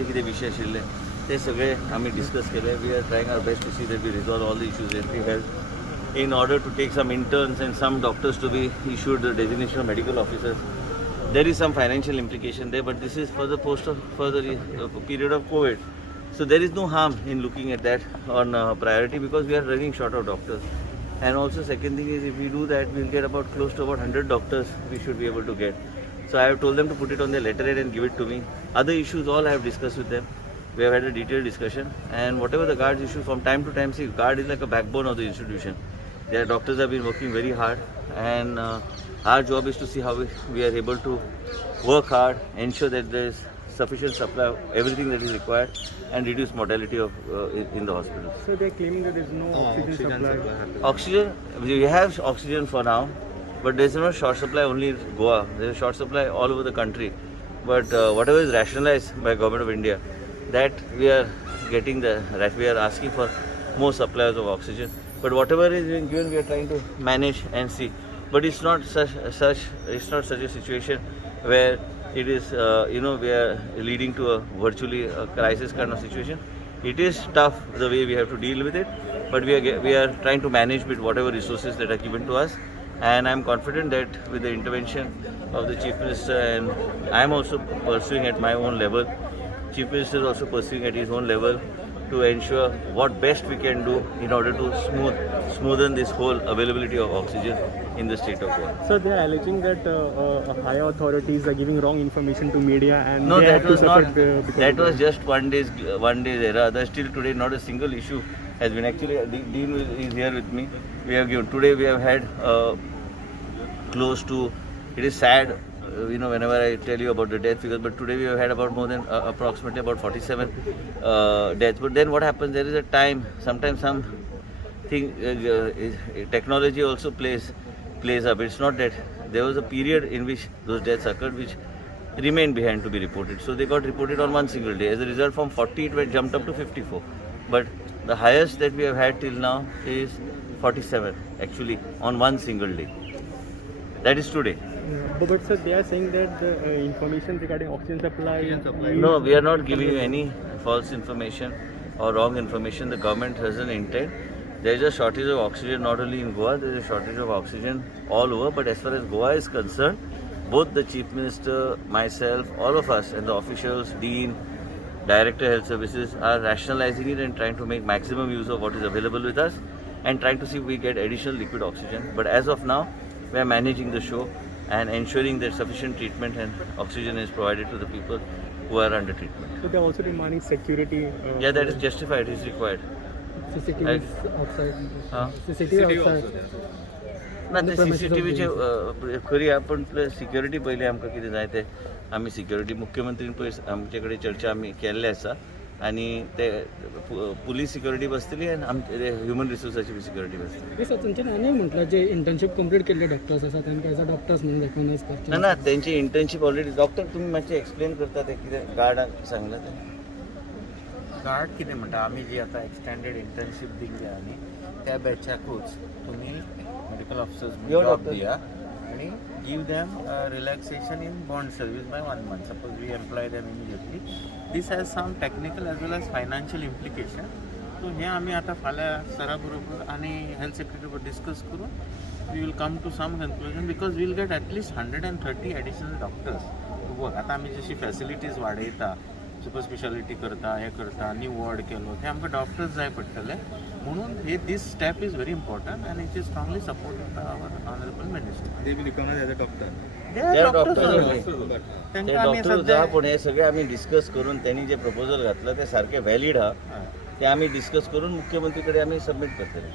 जे कितें विशय आशिल्ले ते सगळे आमी डिस्कस केले. We are trying our best to see that we resolve all the issues in the health in order to take some interns and some doctors to be issued the designation of medical officers. There is some financial implication there, but this is for the period of COVID. So there is no harm in looking at that on priority, because we are running short of doctors. And also second thing is, if we do that, we'll get about close to about 100 doctors we should be able to get. So I have told them to put it on their letterhead and give it to me. Other issues all I have discussed with them. We have had a detailed discussion, and whatever the guards issue from time to time, see, guard is like a backbone of the institution. Their doctors have been working very hard, and our job is to see how we are able to work hard, ensure that there is sufficient supply of everything that is required, and reduce mortality of in the hospital. So they're claiming that there's no oxygen supply. Oxygen, we have oxygen for now, but there's no short supply only in Goa. There's a short supply all over the country. But whatever is rationalized by Government of India, that we are getting we are asking for more supplies of oxygen. But whatever is being given, we are trying to manage and see. But it's not such a situation where it is we are leading to a virtually a crisis kind of situation. It is tough the way we have to deal with it, but we are trying to manage with whatever resources that are given to us. And I'm confident that with the intervention of the Chief Minister, and I'm also pursuing at my own level, Chief Minister is also pursuing at his own level, to ensure what best we can do in order to smoothen this whole availability of oxygen in the state of Goa. So they are alleging that higher authorities are giving wrong information to media, and No, they that have to was suffer not. because That of was just one day's error. Still today, not a single issue has been. Actually, Dean is here with me. We have given today. We have had close to. It is sad. Whenever I tell you about the death figures, but today we have had about more than approximately about 47 deaths. But then what happens? There is a time. Sometimes technology also plays up. It's not that there was a period in which those deaths occurred, which remained behind to be reported. So they got reported on one single day. As a result, from 40 it jumped up to 54. But the highest that we have had till now is 47 actually on one single day. That is today. But sir, they are saying that the information regarding oxygen supply. No, we are not giving you any false information or wrong information. The government has an intent. There is a shortage of oxygen not only in Goa, there is a shortage of oxygen all over. But as far as Goa is concerned, both the Chief Minister, myself, all of us and the officials, Dean, Director Health Services are rationalizing it and trying to make maximum use of what is available with us, and trying to see if we get additional liquid oxygen. But as of now, we are managing the show and ensuring that sufficient treatment and oxygen is provided to the people who are under treatment. So they are also demanding security. Yeah, that is justified. It is required. CCTV outside. CCTV outside. ना ते CCTVचे खरी आपण security पयली आमकां कितें जाय ते आमी सिक्युरिटी मुख्यमंत्रीन पळय आमचे कडेन चर्चा आमी केल्ली आसा, आनी ते पुलीस सिक्युरिटी बसतली आनी आमचे ह्युमन रिसोर्साची बी सिक्युरिटी बसतली. सर तुमच्यान आनी म्हटलं जे इंटर्नशीप कंप्लीट केल्ले डॉक्टर्स आसा तांकां एज अ डॉक्टर्स म्हणून रेकग्नायज करचे. ना तेंची इंटर्नशीप ऑलरेडी डॉक्टर तुमी मातशें एक्सप्लेन करता ते कितें गार्डाक सांगलां ते. गार्ड कितें म्हणटा आमी जी आतां एक्सटेंडेड इंटर्नशीप दिल्ली आनी त्या बॅचाकूच तुमी मेडिकल ऑफिसर्स जॉब दिया आनी give them relaxation in bond service by 1 month. Suppose we employ them immediately. This has some technical as well as financial implication. So हें आमी आतां फाल्यां सरा बरोबर आनी हेल्थ सेक्रेटरी बरोबर डिस्कस करून we will come to some conclusion, because will get at least 130 additional doctors to work. आतां आमी जशी फॅसिलिटीज वाडयता, सुपर स्पेशालिटी करता, हे करता, न्यू वॉर्ड केलो, ते आमकां डॉक्टर्स जाय पडटले. म्हणून हे this step is very important and it is strongly supported by our honourable minister. They will recognize as a doctor. ते डॉक्टर तांकां आमी डॉक्टर सद्या पूण हे सगळे आमी डिस्कस करून त्यांनी जे प्रपोजल घातला ते सारखे व्हॅलीड आहा. ते आमी डिस्कस करून मुख्यमंत्री कडेन आमी सबमीट करतले.